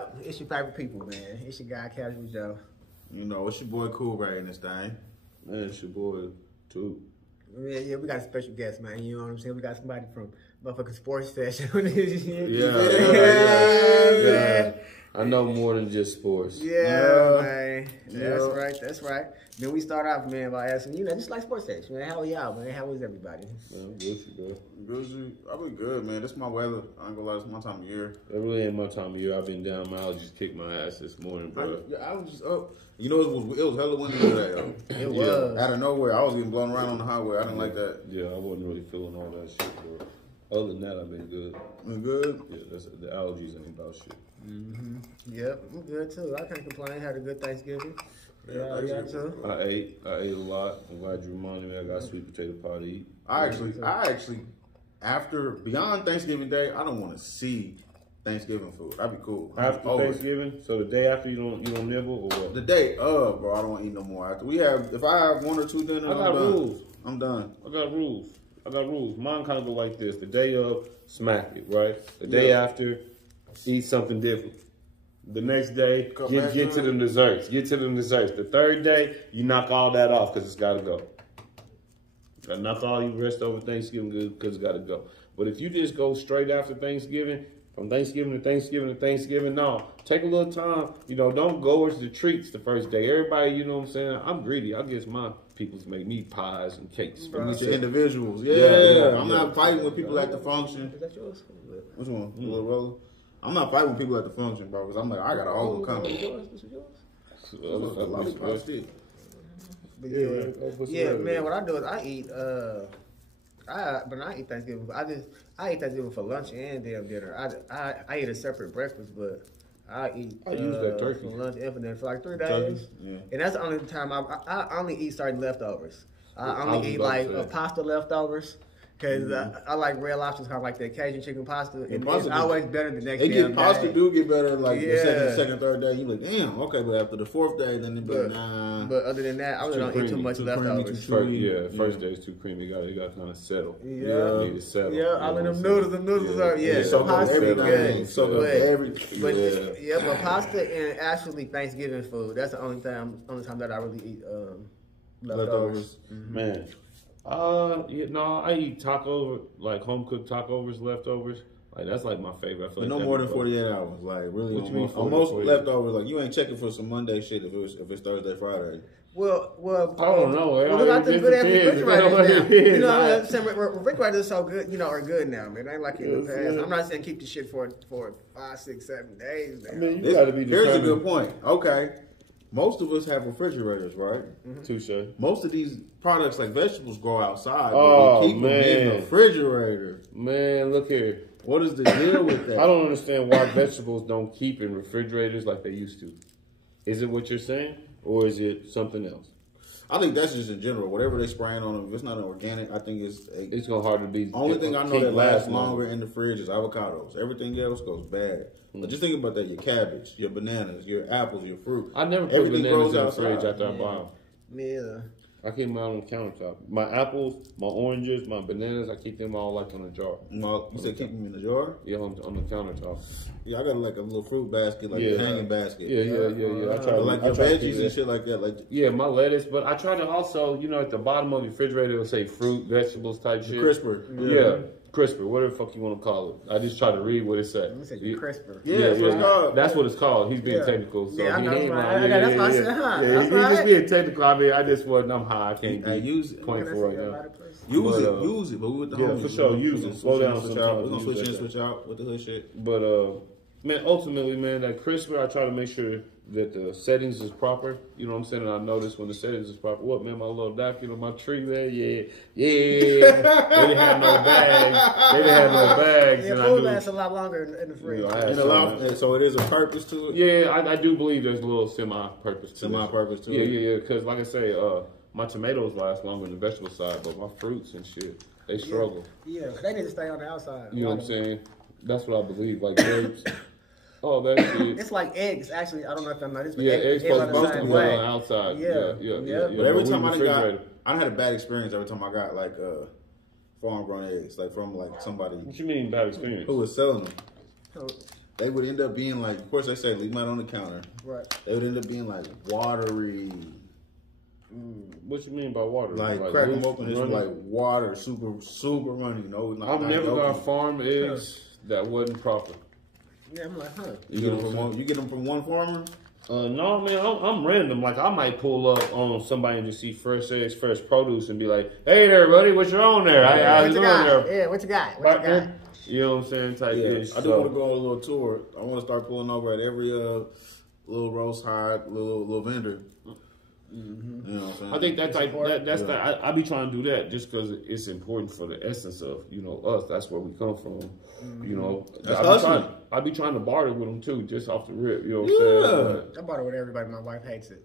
up? It's your favorite people, man. It's your guy, Casual Joe. You know, it's your boy Cool Ray in this thing. Man, it's your boy, too. Yeah, we got a special guest, man. You know what I'm saying? We got somebody from motherfucking Sports Session. Yeah. I know more than just sports. Yeah, man. That's right. Then we start off, man, by asking, just like Sports Session, man. How are y'all, man? How is everybody? Man, good, bro. Good, I've been good, man. This is my weather. I ain't gonna lie, this is my time of year. It really ain't my time of year. I've been down. My allergies kicked my ass this morning, bro. I was just up. You know, it was hella windy today, though. It was. Out of nowhere, I was getting blown around on the highway. I didn't like that. Yeah, I wasn't really feeling all that shit, bro. Other than that, I've been good. You good? Yeah, the allergies ain't about shit. Yep, I'm good too. I can't complain. Had a good Thanksgiving. Yeah, too. I ate a lot. I'm glad you reminded me. I got sweet potato pie to eat. I actually, after beyond Thanksgiving Day, I don't want to see Thanksgiving food. That'd be cool. After Thanksgiving, so the day after you don't nibble or what? The day of, bro, I don't want to eat no more. After if I have one or two dinners, I got rules. I'm done. I got rules. Mine kind of go like this: the day of, smack it, right? The day after, eat something different. The next day, get to them desserts. The third day, you knock all that off because it's got to go. Got to knock all your rest over Thanksgiving because it's got to go. But if you just go straight after Thanksgiving, from Thanksgiving to Thanksgiving to Thanksgiving, no. Take a little time. Don't go with the treats the first day. Everybody, you know what I'm saying? I'm greedy. I guess my people make me pies and cakes. Individuals. Yeah. I'm not fighting with people at the function. Is that yours? Which one? Little roller? I'm not fighting with people at the function, bro, because I'm like, I got a whole company. This is yours? Yeah, man, what I do is I eat, I eat Thanksgiving. I eat Thanksgiving for lunch and damn dinner. I eat a separate breakfast, but I eat use that turkey for lunch and for dinner for like 3 days. Turkey? Yeah. And that's the only time I only eat certain leftovers. I only eat like pasta leftovers. Because I like Red Lobster's kind of like the Cajun chicken pasta. And it's always better the next day. Pasta do get better like the second, third day. You like, damn, okay, but after the fourth day, then it be nah. But other than that, I really don't eat too much leftovers. First day is too creamy. You got to kind of settle. Yeah. Need to settle. Yeah, all of them noodles are, so pasta be good. But pasta and actually Thanksgiving food, that's the only time that I really eat leftovers. Man. I eat taco, like home cooked tacos, leftovers. Like that's like my favorite. I feel no more than 48 hours. Like really, what you mean? Most leftovers. Like you ain't checking for some Monday shit if it's Thursday, Friday. Well, I don't know. We got the good ass refrigerators now. I'm saying refrigerators so good, are good now, man. They ain't like in the past. I'm not saying keep the shit for 5, 6, 7 days. Now. I mean, you gotta be. Here's a good point. Okay. Most of us have refrigerators, right? Touche. Most of these products, like vegetables, grow outside. Oh, but we keep them in the refrigerator. Man, look here. What is the deal with that? I don't understand why vegetables don't keep in refrigerators like they used to. Is it what you're saying, or is it something else? I think that's just in general. Whatever they spraying on them, if it's not organic, I think it's gonna hard to be. Only thing I know that lasts longer in the fridge is avocados. Everything else goes bad. But just think about that: your cabbage, your bananas, your apples, your fruit. I never put bananas in the fridge after I buy them. Yeah. I keep them out on the countertop. My apples, my oranges, my bananas, I keep them all like in a jar. You said keep them in the jar? Yeah, on the countertop. Yeah, I got like a little fruit basket, like a hanging basket. Yeah. I try to like your veggies and shit like that. Yeah, my lettuce, but I try to also, at the bottom of your refrigerator, it'll say fruit, vegetables type shit. Crisper. Yeah. Crisper, whatever the fuck you want to call it. I just try to read what it said. Let me say crisper. Yeah, that's what it's called. That's what it's called. He's being technical. So I know. That's why I said, he's just being technical. I mean, I'm high. I can't use it. Point for right now. Use it. But with the homies, for sure, use it. Slow down sometimes. We're gonna switch in, switch out with the hood shit. But man, ultimately, man, that crisper, I try to make sure that the settings is proper. You know what I'm saying? And I notice when the settings is proper. What, man, my little daffodil on my tree there? Yeah. They didn't have no bags. Yeah, food lasts a lot longer in the fridge. So it is a purpose to it? Yeah, I do believe there's a little semi-purpose to it. Semi-purpose to it? Yeah, because like I say, my tomatoes last longer than the vegetable side, but my fruits and shit, they struggle. Yeah, they need to stay on the outside. You know what I'm saying? That's what I believe. Like grapes. Oh, that shit. It's like eggs, actually. I don't know if y'all know this, but eggs supposed to be on the outside. Yeah. But every time I had a bad experience every time I got like farm grown eggs, like from like somebody. What you mean bad experience? Who was selling them? they would end up being like, of course they say leave them out on the counter. Right. They would end up being like watery. What you mean by water? Like crack them open, it's like water, super runny. No, I've never got farm eggs that wasn't proper. Yeah, I'm like, huh. You get them from one farmer? No, man, I'm random. Like, I might pull up on somebody and just see fresh eggs, fresh produce, and be like, "Hey there, buddy, what you on there? How you doing there? Yeah, what you got? What you got?" You know what I'm saying? Type ish. I do want to go on a little tour. I want to start pulling over at every little roast hide, little vendor. Mm-hmm. You know what I'm saying? I think that's I be trying to do that just because it's important for the essence of us. That's where we come from. You know, I be trying to barter with them too, just off the rip. You know what I'm saying? I barter with everybody. My wife hates it.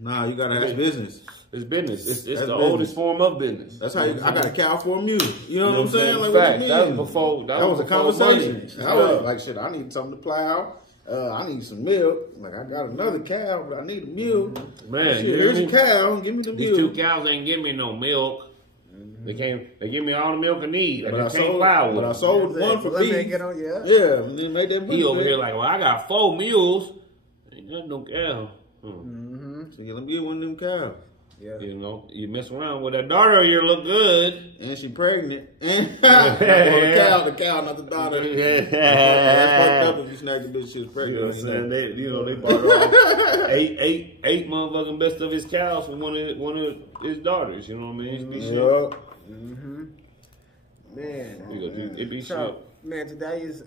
Nah, you gotta have business. It's business. It's the oldest form of business. That's how I got a cow for a mule. You know what I'm saying? Like, fact, what you that mean? was before. That was a conversation. I was like, shit, I need something to plow. I need some milk. Like, I got another cow, but I need a mule. Man, shit, here's your cow. Give me the these milk. These 2 cows ain't give me no milk. They give me all the milk I need. But I sold one for beef. Yeah, and then made that money. He over here like, well, I got 4 mules. Ain't got no cow. So yeah, let me get one of them cows. Yeah. You know, you mess around with that daughter of yours, look good. And she pregnant. And the cow, not the daughter. That's fucked up if you snag the bitch she was pregnant. You know what I'm saying? They bought off eight motherfucking best of his cows for one of his daughters. You know what I mean? Man. It be so, man, today is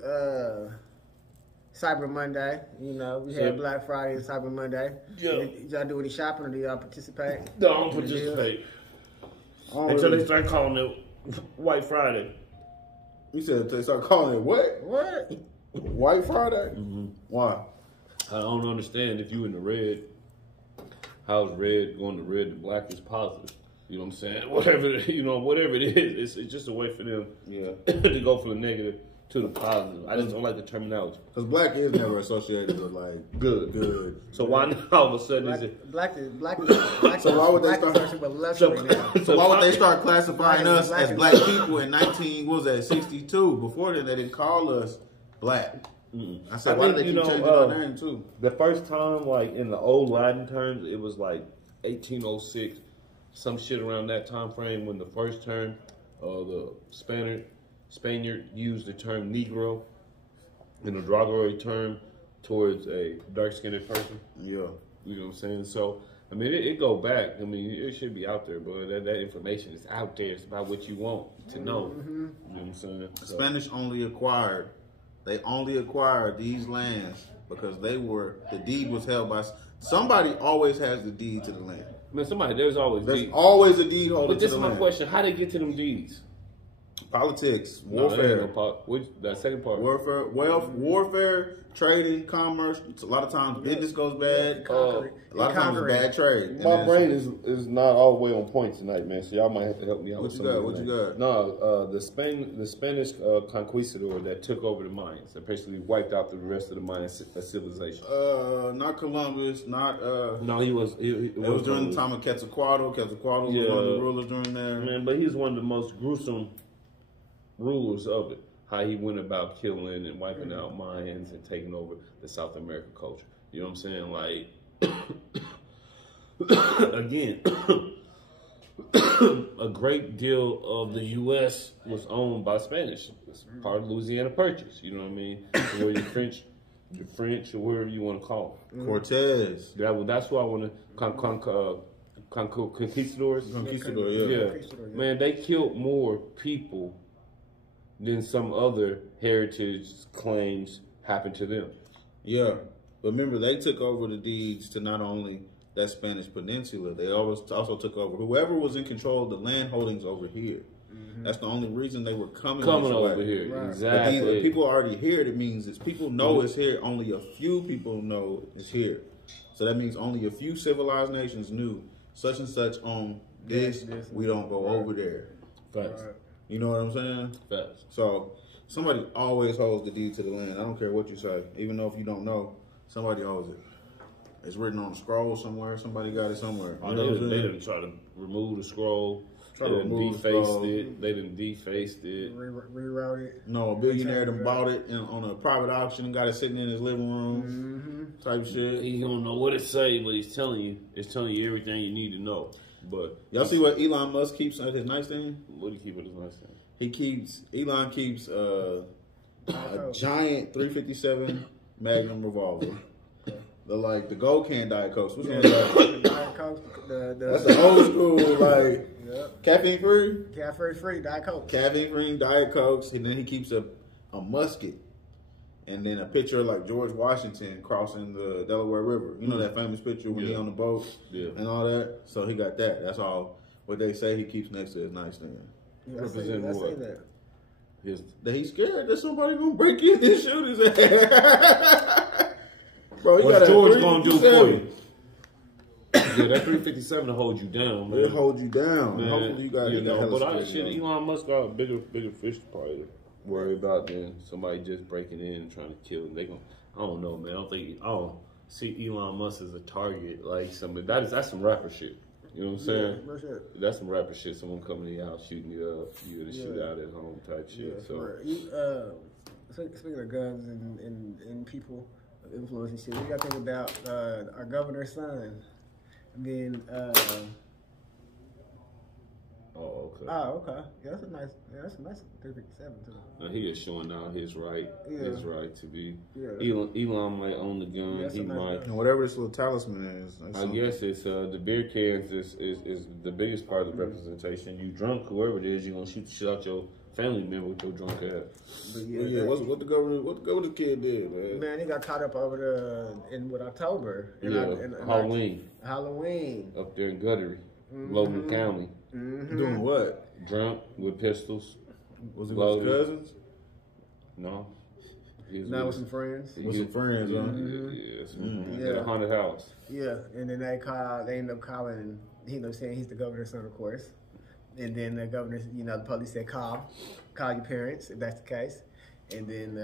Cyber Monday. You know, we had Black Friday and Cyber Monday. Yeah. Did y'all do any shopping or do y'all participate? No, I don't participate. Until they start calling it White Friday. You said they start calling it what? What? White Friday? Mm-hmm. Why? I don't understand if you in the red, how's red going to red and black is positive. You know what I'm saying? Whatever it is, it's just a way for them to go from the negative to the positive. I just don't like the terminology. Because black is never associated with like good. So why now all of a sudden is it black? So why would they start? So why would they start classifying us as black people in 1962? Before then, they didn't call us black. I said, why did they keep changing our name too? The first time, like in the old Latin terms, it was like 1806, some shit around that time frame when the first term, the Spaniard used the term Negro in a derogatory term towards a dark-skinned person. Yeah. You know what I'm saying? So, I mean, it go back. I mean, it should be out there, but that information is out there. It's about what you want to know. You know what I'm saying? So. Spanish only acquired these lands because the deed was held by, somebody always has the deed to the land. Man, there's always a deed holder. But this is my question: how they get to them deeds? Politics, warfare. That second part. Warfare, trading, commerce. A lot of times business goes bad. A lot of times it's bad trade. My brain is not all the way on point tonight, man. So y'all might have to help me out. What you got? No, the Spanish conquistador that took over the Mayans, that basically wiped out the rest of the Mayan civilization. Not Columbus. No, he was. It was during the time of Quetzalcoatl. Quetzalcoatl was one of the rulers during there. Man, but he's one of the most gruesome rulers of it, how he went about killing and wiping out Mayans and taking over the South American culture. You know what I'm saying? Like, again, a great deal of the U.S. was owned by Spanish. It's part of Louisiana Purchase. You know what I mean? Where the French, or whatever you want to call them. Cortez. That's who I want to conquistadors. Conquistador, yeah. Man, they killed more people than some other heritage claims happened to them. Yeah. But remember, they took over the deeds to not only that Spanish peninsula, they also took over whoever was in control of the land holdings over here. That's the only reason they were coming over here. Right. Exactly. But if people are already here, it means it's people know it's here. Only a few people know it's here. So that means only a few civilized nations knew such and such on this. We don't go over there. Facts. Right. You know what I'm saying? Facts. So somebody always holds the deed to the land. I don't care what you say. Even though if you don't know, somebody holds it. It's written on a scroll somewhere. Somebody got it somewhere. They didn't try to remove the scroll. They done defaced it. They done defaced it. Rewrote it. No, a billionaire done bought it on a private auction and got it sitting in his living room. Type shit. He don't know what it say, but it's telling you everything you need to know. But y'all see what Elon Musk keeps at his nightstand? What do he keep at his nightstand? Elon keeps a giant 357 Magnum revolver. The gold can Diet Coke. Which one is that? Diet Coke. That's the old school, caffeine free. Caffeine free Diet Coke. Caffeine free Diet Cokes, and then he keeps a musket, and then a picture of George Washington crossing the Delaware River. You know that famous picture when he on the boat and all that. So he got that. That's all what they say he keeps next to his nightstand. Represent what? That he's scared that somebody gonna break in and shoot his ass. Bro, what's George gonna do for you? Yeah, that 357 to hold you down, man. It'll hold you down. Man, hopefully you got Elon Musk got a bigger fish to probably worry about than somebody just breaking in and trying to kill him. I don't know, man. I don't see Elon Musk as a target like somebody. That's some rapper shit. You know what I'm saying? Yeah, that's some rapper shit. Someone coming to your house shooting you up, you to shoot out at home type shit. Speaking of guns and people of influence and shit, we got to think about our governor's son. Then, okay. Oh, okay. Yeah, that's a nice 357 too. Now he is showing out his right to be. Yeah. Elon might own the gun. Yeah, he might. And whatever this little talisman is. I guess it's the beer cans is the biggest part of the representation. You drunk, whoever it is, you're gonna shoot the shit out your family member with your drunk ass. But what the governor kid did, man? Man, he got caught up over in October. Halloween. Up there in Guttery, Logan County. Doing what? Drunk with pistols. Was it with his cousins? No. With some friends. With some friends, At a haunted house. Yeah, and then they end up calling, he ended up saying he's the governor's son, of course. And then the governor, the police said, call your parents, if that's the case. And then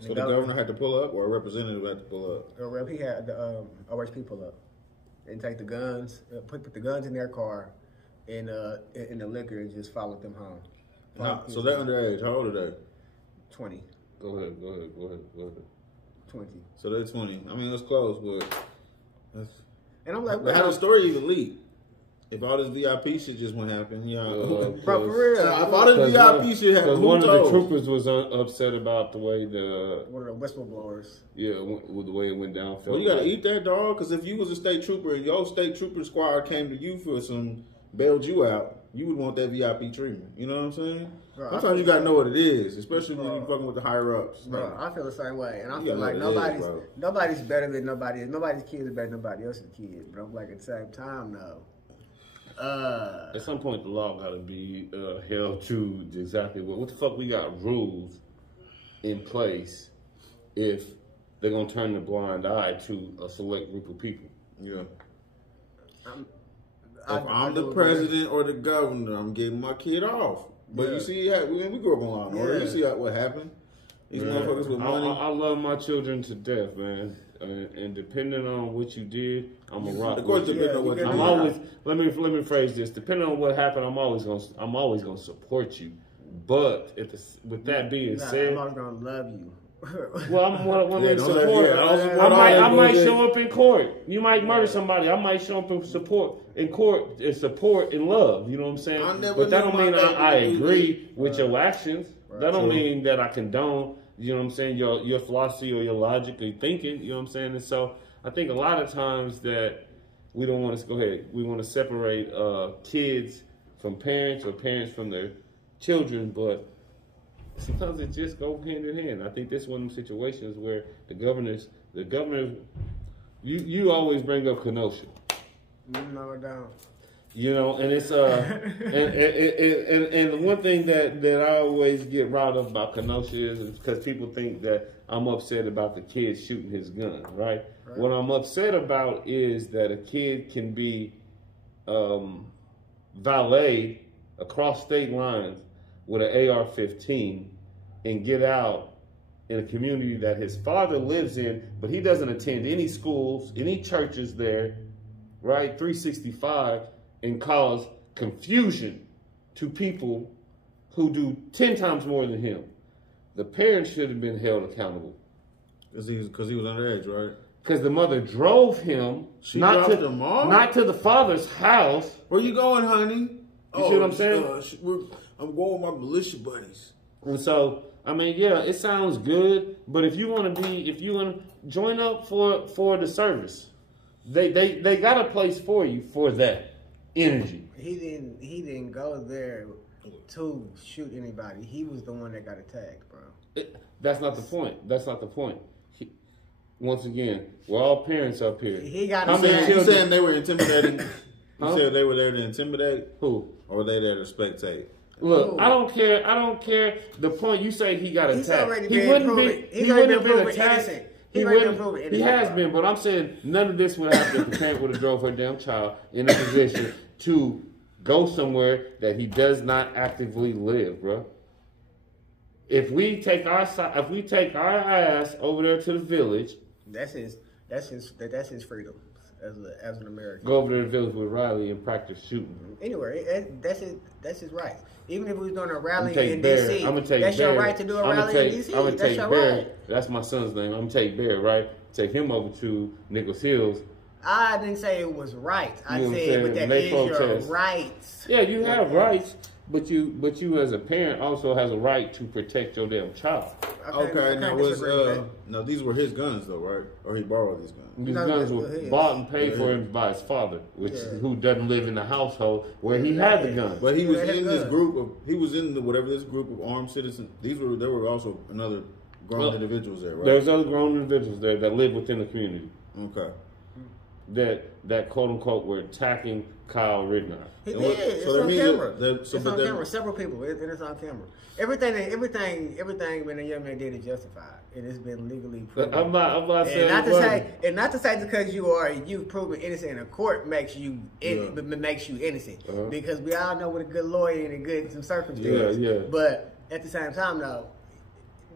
so the governor had to pull up, or a representative had to pull up? He had the OHP pull up and take the guns, put the guns in their car, and in the liquor, and just followed them home. So they're underage. How old are they? 20. Go ahead. 20. So they're 20. I mean, that's close, but and I'm like, how the story even leak? If all this VIP shit just wouldn't happen, bro, for real. If all this VIP shit happened, one of the troopers was upset about the way one of the whistleblowers. Yeah, with the way it went down. Well, you gotta eat that, dog. Because if you was a state trooper and your state trooper squad came to you for bailed you out, you would want that VIP treatment. You know what I'm saying? Bro, sometimes you gotta know what it is, especially when you're fucking with the higher ups. Bro, I feel the same way, and I feel like nobody's better than nobody. Nobody's kids are better than nobody else's kids. But I'm like at the same time, though. At some point, the law got to be held to exactly what the fuck we got rules in place if they're gonna turn the blind eye to a select group of people. Yeah. If I'm the president or the governor, I'm getting my kid off. But you see, we grew up on Law and Order. You see what happened? These motherfuckers with money. I love my children to death, man. And depending on what you did, I'm a rock. Of course, depending on what you did. I'm always let me phrase this. Depending on what happened, I'm always gonna support you. But with that being said, I'm always gonna love you. Well, I'm support. I might show up in court. You might murder somebody. I might show up in support in court and support and love. You know what I'm saying? But that don't mean I agree with your actions. That don't mean that I condone. You know what I'm saying? Your philosophy or your logic or your thinking. You know what I'm saying? And so I think a lot of times that we don't want to go ahead. We want to separate kids from parents or parents from their children, but sometimes it just go hand in hand. I think this is one of the situations where the governor, you always bring up Kenosha. No, I don't. You know, and it's and the one thing that I always get riled up about Kenosha is because people think that I'm upset about the kid shooting his gun, right? What I'm upset about is that a kid can be valeted across state lines with an AR-15 and get out in a community that his father lives in, but he doesn't attend any schools, any churches there, right? 365, and cause confusion to people who do 10 times more than him. The parents should have been held accountable. Because he was underage, right? Because the mother drove him not to the father's house. Where you going, honey? You see what I'm saying? I'm going with my militia buddies. And so, I mean, yeah, it sounds good, but if you want to join up for the service, they got a place for you for that energy. He didn't go there to shoot anybody. He was the one that got attacked, bro. That's not the point. That's not the point. Once again, we're all parents up here. He got You saying they were intimidating? You said they were there to intimidate? Who? Or were they there to spectate? Look, Ooh. I don't care. The point you say he got attacked. He wouldn't have been attacked. He has been, but I'm saying none of this would happen if the parent would have drove her damn child in a position to go somewhere that he does not actively live, bro. If we take our ass over there to the village, that's his freedom as an American. Go over to the village with Riley and practice shooting. Anyway, that's his right. Even if we was doing a rally in D.C., that's your right to do a rally in D.C. That's your right. That's my son's name. I'm gonna take Bear, right? Take him over to Nichols Hills. I didn't say it was right. I said, but that is your rights. Yeah, you have rights. But you as a parent also has a right to protect your damn child. Okay, now these were his guns though, right? Or he borrowed these guns? These guns were bought and paid for him by his father, who doesn't live in the household where he had the gun. But he was in this group of this group of armed citizens. There were also another grown individuals there, right? There's other grown individuals there that live within the community. Okay. That quote unquote were attacking Kyle Rittenhouse. He did. It's on camera. It's on camera. Several people. It's on camera. Everything when a young man did is justified. It has been legally proven. I'm not saying not to say because you've proven innocent in a court makes you innocent. Because we all know what a good lawyer and some circumstances. Yeah. But at the same time, though.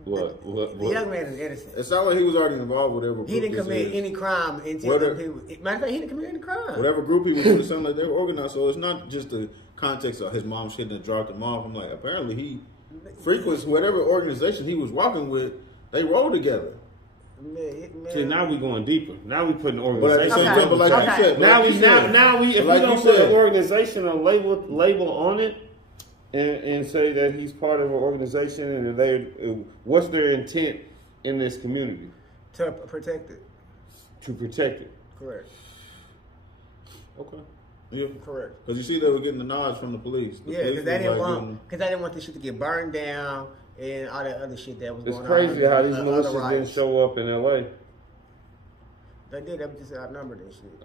What? The young man is innocent. It sounds like he was already involved with whatever group. He didn't commit any crime until people. Matter of fact, he didn't commit any crime. Whatever group he was in, it sounded like they were organized. So it's not just the context of his mom shouldn't have dropped him off. I'm like, apparently he frequents whatever organization he was walking with. They roll together. See, now we going deeper. Now we putting organization. But at the same time, like you said, now we if we don't put an organization or label on it. And say that he's part of an organization, and what's their intent in this community? To protect it. To protect it. Correct. Okay. Yeah, correct. Because you see, they were getting the nods from the police. Because they didn't want this shit to get burned down and all that other shit that was going on. It's crazy how these militias didn't show up in L.A. They did. They were just outnumbered and shit.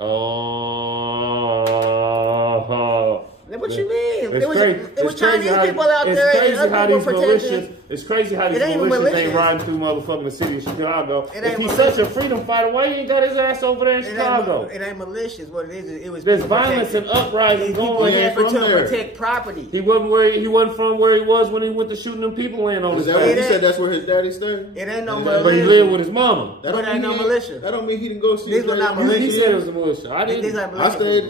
What you mean? It was Chinese people out there and other people protecting. It's crazy how these militias ain't riding through motherfucking city of Chicago. If he's such a freedom fighter, why he ain't got his ass over there in Chicago? It ain't malicious. What it is, it was. There's violence and uprising going on from there. Protect property. He wasn't from where he was when he went to shooting them people laying on his face. You said that's where his daddy stayed? It ain't no militia. But he lived with his mama. But it ain't no militia. That don't mean he didn't go see. These were not militia. He said it was a militia. I didn't.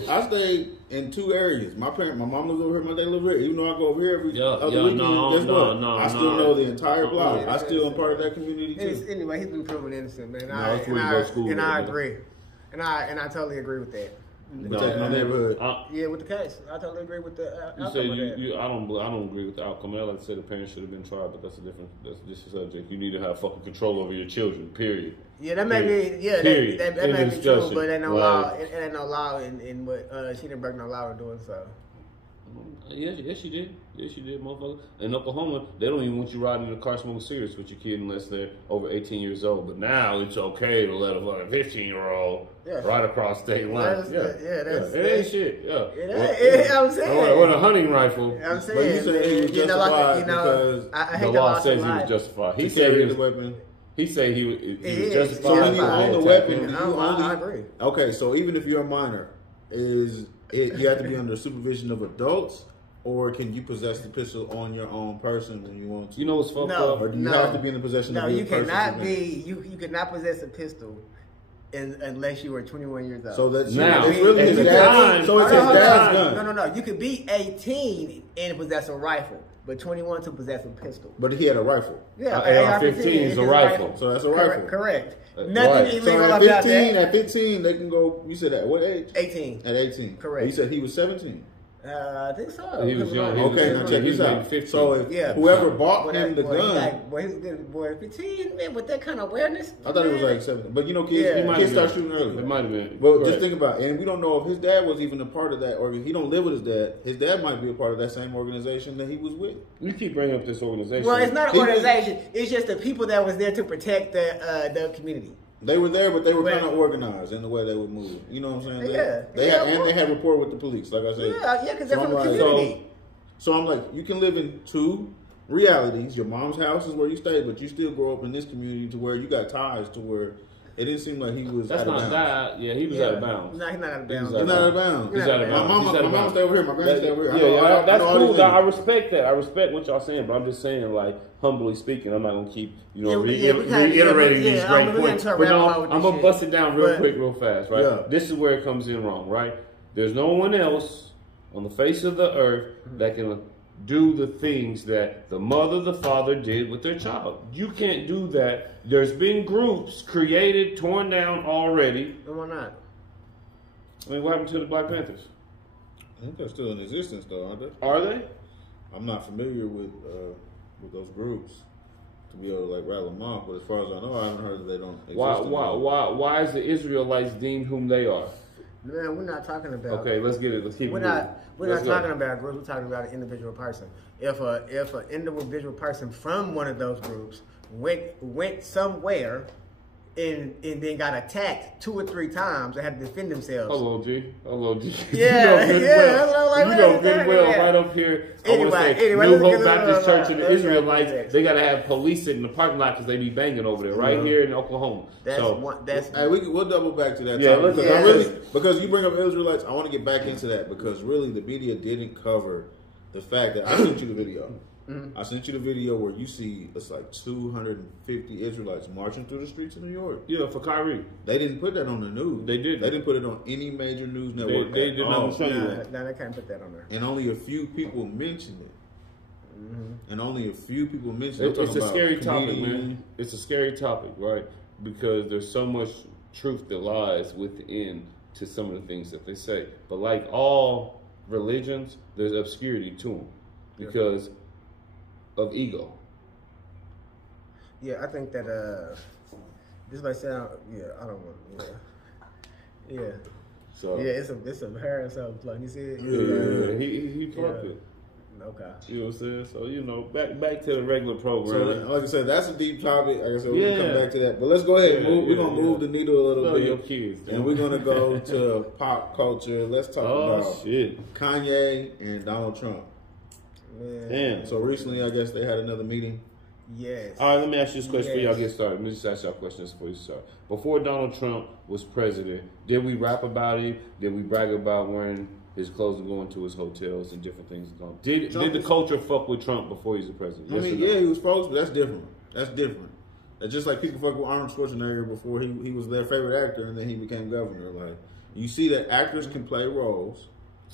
I stayed in two areas. My mom lives over here, my dad lives here. Even though I go over here every other weekend, I still know the entire block. I still am part of that community too. Anyway, he's been proven innocent, man. I agree, and I totally agree with that. Protect my neighborhood. With the case, I totally agree with the outcome. I don't agree with the outcome. Like I said, the parents should have been tried, but that's a subject. You need to have fucking control over your children. Period. Yeah, that may be. Yeah, that may be true, but ain't no law. It ain't no law in what she didn't break no law in doing so. Yes, she did. Yes, she did, motherfucker. In Oklahoma, they don't even want you riding in a car smoking cigarettes with your kid unless they're over 18 years old. But now it's okay to let a 15-year-old ride across state lines. It ain't shit. Yeah, I'm saying. With a hunting rifle. I'm saying. But you said he was justified because the law says he was justified. He said he was weapon. He said he was justified. So when you own the weapon, I agree. Okay, so even if you're a minor, you have to be under supervision of adults, or can you possess the pistol on your own person when you want to? You know what's fucked up? Or do you have to be in the possession of your person? You cannot possess a pistol unless you were 21 years old. So that's now. It's really his dad's. So it's his dad's gun. No. You could be 18 and possess a rifle, but 21 to possess a pistol. But he had a rifle. Yeah, AR-15 is a rifle. So that's a rifle. Correct. Nothing illegal so about that. At 15, they can go. You said at what age? 18. At 18. Correct. You said he was 17. I think so. He was young. Okay, now check this out. So if whoever bought him the gun, boy, 15, man, with that kind of awareness. I thought it was like 17. But you know, kids start shooting early. It might have been. But just think about it. And we don't know if his dad was even a part of that, or he don't live with his dad. His dad might be a part of that same organization that he was with. You keep bringing up this organization. Well, it's not an organization. It's just the people that was there to protect the community. They were there, but they were kind of organized in the way they would move. You know what I'm saying? They had rapport with the police, like I said. Yeah, because they're from the community. So I'm like, you can live in two realities. Your mom's house is where you stay, but you still grow up in this community to where you got ties to where it didn't seem like he was out of bounds. He was out of bounds. No, he's not out of bounds. He's not out of bounds. He's out of bounds. My mom stay over here. My granddad stay over here. Yeah, that's cool. I respect that. I respect what y'all saying, but I'm just saying, like, humbly speaking, I'm not going to keep, reiterating these great points. But no, I'm going to bust it down real fast, right? Yeah. This is where it comes in wrong, right? There's no one else on the face of the earth that can do the things that the mother, the father did with their child. You can't do that. There's been groups created, torn down already. And why not? I mean, what happened to the Black Panthers? I think they're still in existence, though, aren't they? Are they? I'm not familiar with those groups to be able to rattle them off, but as far as I know, I haven't heard that they don't exist. Why is the Israelites deemed whom they are? Man, we're not talking about. Okay, let's get it. Let's keep it moving. We're not talking about groups. We're talking about an individual person. If an individual person from one of those groups went somewhere and then got attacked 2 or 3 times and had to defend themselves. Hello, G. Yeah, you know good well right up here. Anyway, New Hope Baptist Church and the Israelites, they got to have police sitting in the parking lot because they be banging over there, right here in Oklahoma. We'll double back to that. Yeah, because you bring up Israelites, I want to get back into that because really the media didn't cover the fact that I sent you the video. I sent you the video where you see it's like 250 Israelites marching through the streets of New York. Yeah, for Kyrie. They didn't put that on the news. They did. They didn't put it on any major news network. They did not show you that. No, they can't put that on there. And only a few people mentioned it. And only a few people mentioned it. It's a scary topic, man. It's a scary topic, right? Because there's so much truth that lies within to some of the things that they say. But like all religions, there's obscurity to them because of ego. Yeah, I think that this might sound I don't want So it's a hair so plug. You see it? Yeah. He plucked it. Okay. You know what I'm saying? So back to the regular program. So like I said, that's a deep topic. Like I said, we'll come back to that. But let's go ahead and move. We're gonna move the needle a little bit. Your kids, and we're gonna go to pop culture. Let's talk about Kanye and Donald Trump. Man. Damn. So recently, I guess they had another meeting. Yes. All right, let me ask you this question before y'all get started. Let me just ask y'all questions before you start. Before Donald Trump was president, did we rap about him? Did we brag about wearing his clothes and going to his hotels and different things? Did the culture fuck with Trump before he was the president? I mean, he was folks, but that's different. That's just like people fuck with Arnold Schwarzenegger before he was their favorite actor and then he became governor. Like, you see that actors can play roles.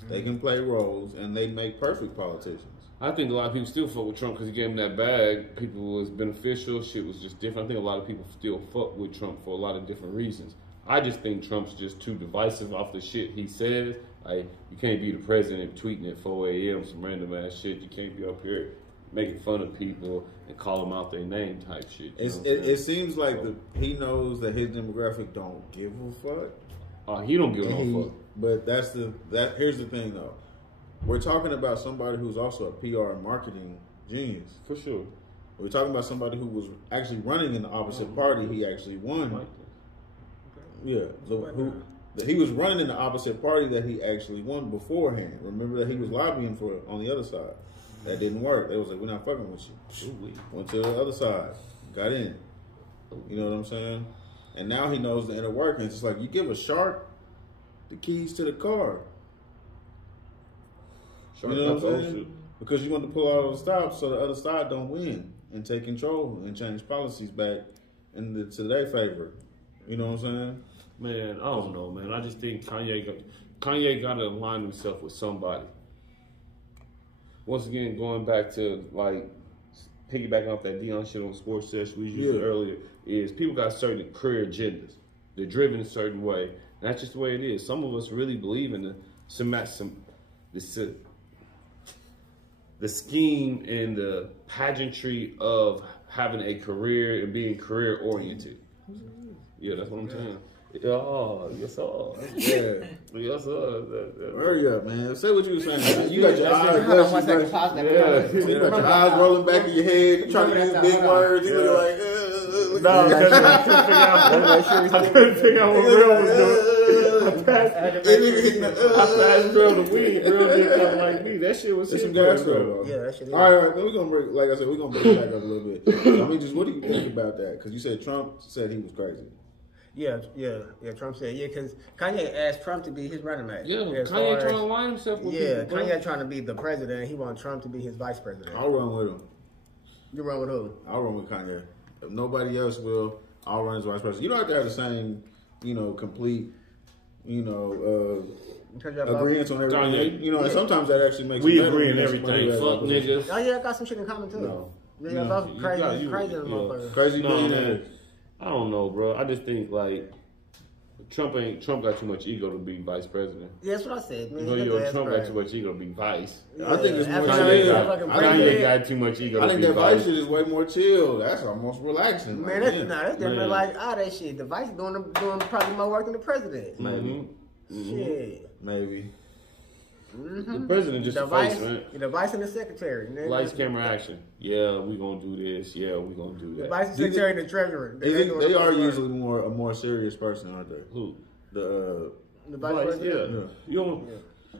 They can play roles and they make perfect politicians. I think a lot of people still fuck with Trump because he gave him that bag. People was beneficial. Shit was just different. I think a lot of people still fuck with Trump for a lot of different reasons. I just think Trump's just too divisive off the shit he says. Like, you can't be the president tweeting at 4 a.m. some random ass shit. You can't be up here making fun of people and call them out their name type shit. It seems like he knows that his demographic don't give a fuck. He don't give no fuck. But here's the thing though. We're talking about somebody who's also a PR and marketing genius. For sure. We're talking about somebody who was actually running in the opposite party. He actually won. Yeah. He was running in the opposite party that he actually won beforehand. Remember that he was lobbying for it on the other side. That didn't work. They was like, we're not fucking with you. Went to the other side. Got in. You know what I'm saying? And now he knows the inner workings. It's like you give a shark the keys to the car. You know what I'm saying? Because you want to pull out all the stops so the other side don't win and take control and change policies back to their favor. You know what I'm saying? Man, I don't know, man. I just think Kanye got to align himself with somebody. Once again, going back to like piggybacking off that Deion shit on Sports Sesh we used earlier, is people got certain career agendas. They're driven a certain way. And that's just the way it is. Some of us really believe in the scheme and the pageantry of having a career and being career oriented. Yeah, that's what I'm saying. Oh, yes, sir. Yeah. Yes, sir. Hurry up, man. Say what you were saying. You got your eyes you got your eyes rolling back in your head. You trying to use big words. You look like, no, because I couldn't figure out what Real was doing. I passed Real the weed. Real did something like me. That shit was some gas though. Yeah, that shit is. All right, then we're gonna bring, like I said, we're gonna bring it back up a little bit. I mean, just what do you think about that? Because you said Trump said he was crazy. Yeah. Trump said, because Kanye asked Trump to be his running mate. Yeah, Kanye trying to align himself with people. Kanye trying to be the president. He wants Trump to be his vice president. I'll run with him. You run with who? I'll run with Kanye. If nobody else will, I'll run as vice president. You don't have to have the same, complete, agreement on everything. And sometimes that actually makes we agree on everything. Fuck niggas. Oh yeah, I got some shit in common too. No. Yeah, both crazy motherfuckers. Crazy no, millionaires. I don't know, bro. I just think like Trump got too much ego to be vice president. Yeah, that's what I said. Man, Trump got too much ego to be vice. Yeah. I think it's more chill. Kanye got too much ego. I think that vice shit is way more chill. That's almost relaxing. Man, that's different. Like all that shit. The vice doing probably more work than the president. Maybe. Shit. Maybe. The president just the a vice, face, man. The vice and the secretary. Lights, camera, action. Yeah, we gonna do this. Yeah, we gonna do that. The vice, secretary, and the treasurer. They are usually a more serious person, aren't they? Who? The vice president. Yeah. You don't.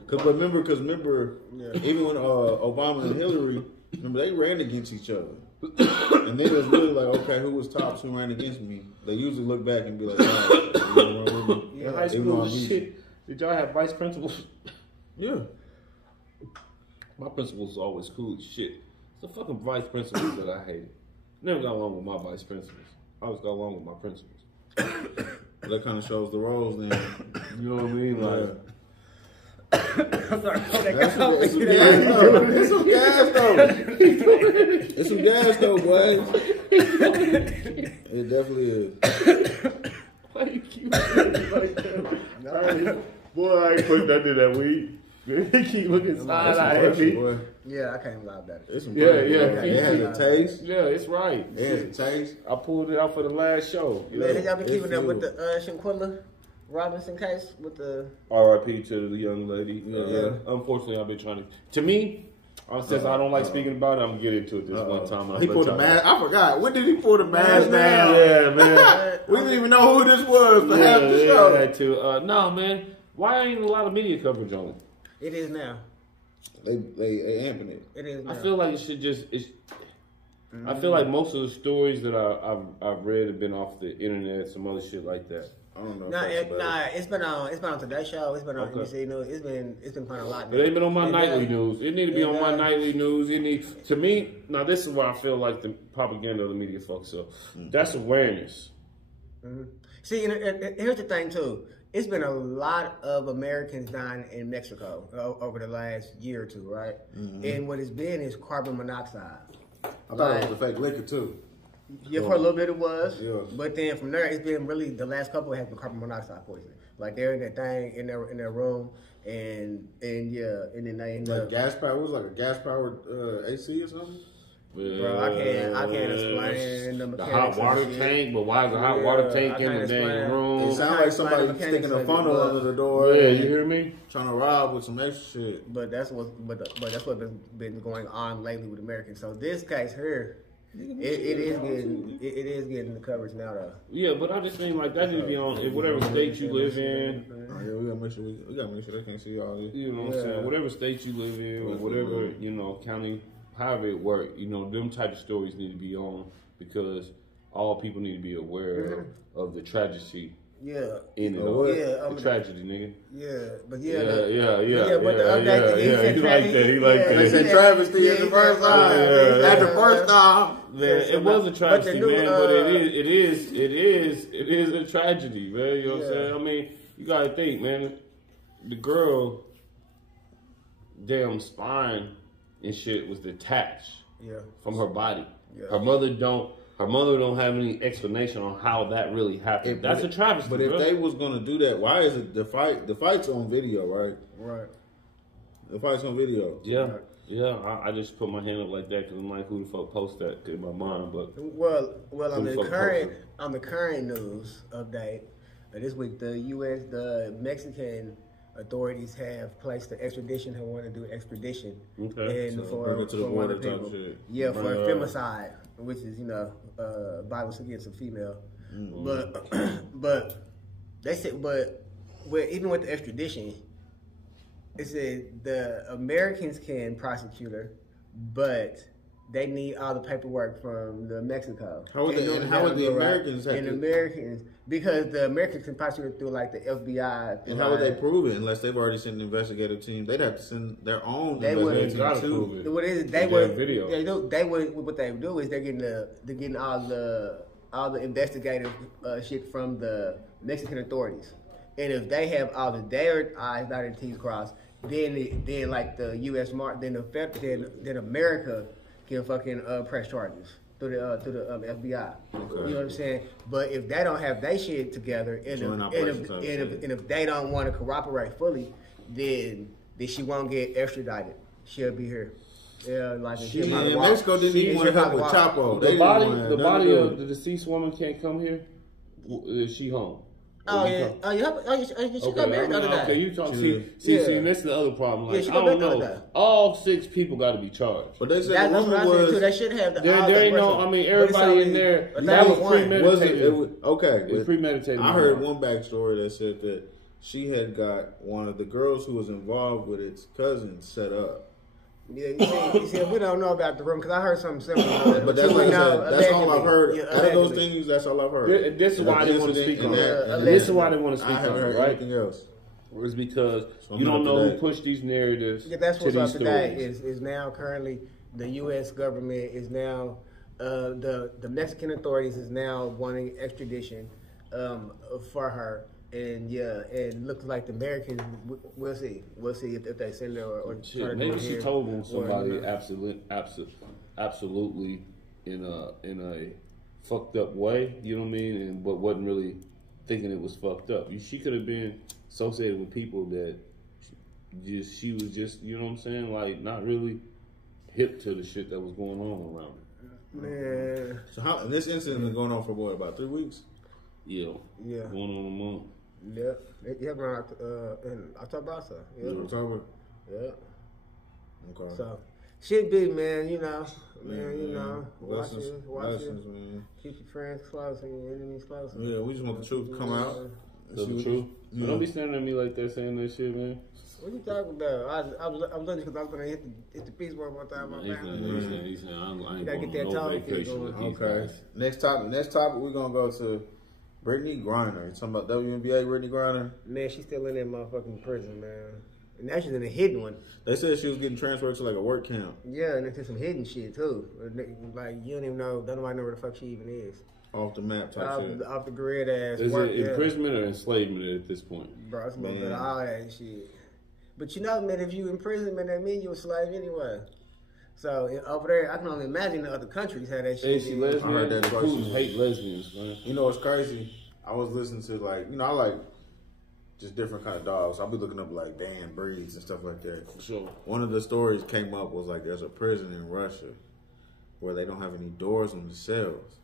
Because remember, even when Obama and Hillary, they ran against each other, and then it was really like, okay, who was tops? Who ran against me? They usually look back and be like, oh, you wanna run with me? Yeah, high school shit. Did y'all have vice principals? Yeah. My principal was always cool as shit. It's the fucking vice principals that I hated. Never got along with my vice principals. I always got along with my principals. That kind of shows the roles then. You know what I mean? Like, it's some gas though. It's some gas though, boy. It definitely is. Why you keep like that? Boy, I ain't putting nothing in that weed. He keep looking side-eye at me. Yeah, I can't even lie about it. It's some It has a taste. Yeah, it's right. It has a taste. I pulled it out for the last show. Man, y'all been keeping up with the Shanquilla Robinson case with the R.I.P. to the young lady. Unfortunately, I've been trying to me, since I don't like speaking about it, I'm gonna get into it this one time. He pulled the mask. I forgot. When did he pull the mask down? Yeah, man. We didn't even know who this was for half the show. That too. No, man. Why ain't a lot of media coverage on it? It is now. They amping it. It is now. I feel like it should just. I feel like most of the stories that I've read have been off the internet, some other shit like that. I don't know. It's been on Today Show. It's been on NBC News. It's been playing a lot. It ain't been on my nightly news. It need to be on my nightly news. It need to me. Now this is where I feel like the propaganda of the media fucks up. That's awareness. Mm-hmm. See, and here's the thing too. It's been a lot of Americans dying in Mexico over the last year or two, right? Mm-hmm. And what it's been is carbon monoxide. I thought it was the fake liquor too. Yeah, for a little bit it was. Yeah. But then from there, it's been really, the last couple has been carbon monoxide poisoning. Like they're in that thing in their room, and then they end up gas powered. What was it, like a gas powered AC or something? Bro, I can't explain the hot water tank, but why is the hot water tank in the damn room? It sounds like somebody sticking a funnel under the door. Yeah, you hear me? Trying to rob with some extra shit. But that's what's been going on lately with Americans. So this case here, it is getting the coverage now though. Yeah, but I just think like that need to be on in whatever state you live in. Yeah, we gotta make sure they can't see all this. You know what I'm saying? Whatever state you live in, or whatever county. However it works, them type of stories need to be on because all people need to be aware of the tragedy Yeah. In it all. Yeah. A tragedy, nigga. Yeah. But Yeah. But the update, He like that. He like that. They said travesty at the first time. At the first time. Man, it was a tragedy, man, but it is a tragedy, man. You know what I'm saying? I mean, you gotta think, man. The girl, damn spine and shit was detached from her body. Yeah. Her mother don't have any explanation on how that really happened. That's a travesty. But if they was gonna do that, why is it the fight's on video, right? Right. The fight's on video. Yeah. Right. Yeah, I just put my hand up like that because I'm like, who the fuck post that in my mind? But on the current news update this week, the Mexican authorities have placed the extradition. They want to do extradition, and so for one of the people, for femicide, which is violence against a female. Mm-hmm. But they said, even with the extradition, it said the Americans can prosecute her, but they need all the paperwork from Mexico. How would the Americans have Americans, because the Americans can prosecute through like the FBI. And how would they prove it unless they've already sent an investigative team? They'd have to send their own investigative team too. What is it? They would video. They would. What they would do is they're getting all the investigative shit from the Mexican authorities, and if they have all their I's dotted T's crossed, then like the U.S. then America can fucking press charges through the FBI. Okay. You know what I'm saying? But if they don't have their shit together, and if they don't want to cooperate fully, then she won't get extradited. She'll be here. Yeah, like Mexico didn't even want to help with Chapo. The body of the deceased woman can't come here. Is she home? She got married the other day. Okay, you talk. See, and that's the other problem. Like, I don't know. All 6 people got to be charged. But they said the rumor was they should have. There ain't no. I mean, everybody in there. That was premeditated. Okay, it was premeditated. I heard one backstory that said that she had got one of the girls who was involved with its cousin set up. Yeah, you see, we don't know about the room because I heard something similar. But that's like I said, that's all I've heard. Out of those things, that's all I've heard. This is why they want to speak on that. This is why they want to speak on it, right? I haven't heard anything else. It's because you don't know who pushed these narratives. Yeah, that's what's up today. Is now currently the U.S. government is now the Mexican authorities is now wanting extradition for her. And and looks like the Americans. We'll see. We'll see if they send her or shit. Maybe she told them somebody absolutely in a fucked up way. You know what I mean? But wasn't really thinking it was fucked up. She could have been associated with people that she was just, you know what I'm saying? Like not really hip to the shit that was going on around her. Man. So this incident is going on for what, about 3 weeks? Yeah. Going on a month. Yeah, around in October. Yeah. October. Yeah. Okay. So, should be, man. Watch it. Man. Keep your friends close and your enemies close. Yeah, we just want the truth to come out. The truth. Yeah. Don't be standing at me like that, saying that shit, man. What you talking about? I was looking because I was gonna hit the piece one more time. He's saying I ain't gotta get that no vacation with these guys. Next topic, we're gonna go to Brittany Griner. You talking about WNBA Brittany Griner? Man, she's still in that motherfucking prison, man. And now she's in a hidden one. They said she was getting transferred to like a work camp. Yeah, and into some hidden shit too. Like you don't even know, don't nobody know where the fuck she even is. Off the map type shit. Off the grid ass. Is it imprisonment or enslavement at this point? Bro, it's a little bit of all that shit. But you know, man, if you in prison, man, that means you a slave anyway. So over there, I can only imagine the other countries how that shit. Is she lesbian? I heard that question. Hate lesbians, man. You know what's crazy? I was listening to I like just different kind of dogs. I'll be looking up like damn breeds and stuff like that. Sure. One of the stories came up was like there's a prison in Russia where they don't have any doors on the cells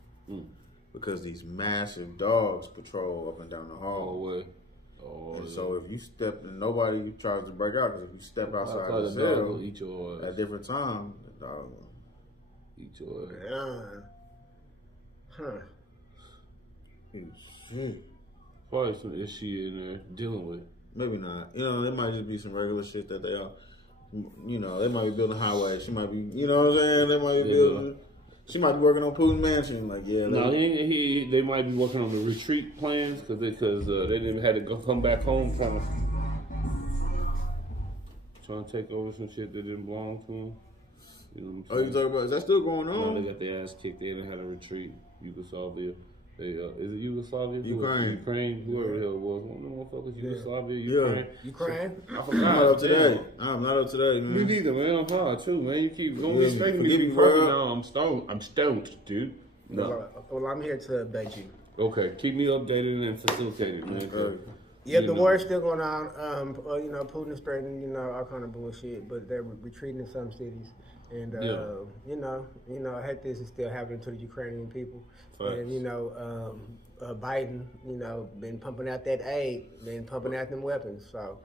because these massive dogs patrol up and down the hall. And so if you step and nobody tries to break out, because if you step outside the cell eat your at different times, the dog will eat your Huh. Shit. Probably some issue in there dealing with. Maybe not. You know, it might just be some regular shit that they are. You know, they might be building a highway. She might be. You know what I'm saying? They might be building. She might be working on Putin's mansion. Like, yeah. No, they might be working on the retreat plans because they didn't have to come back home trying to take over some shit that didn't belong to them. You know what I'm saying? You talking about? Is that still going on? No, they got their ass kicked. They didn't have a retreat. Yugoslavia. Is it Yugoslavia? Ukraine. Whoever the hell it was. One of them motherfuckers. Yugoslavia. Ukraine. I forgot. I'm not up today. I'm not up today, man. Me neither, man. I'm hard too, man. You keep don't expect me to be perfect now. I'm stoned, dude. No. Well, I'm here to update you. Okay, keep me updated and facilitated, man. Yeah, the war's still going on. Putin is threatening, all kind of bullshit, but they're retreating in some cities. And I hate this is still happening to the Ukrainian people. Facts. And Biden, been pumping out that aid, been pumping out them weapons. So,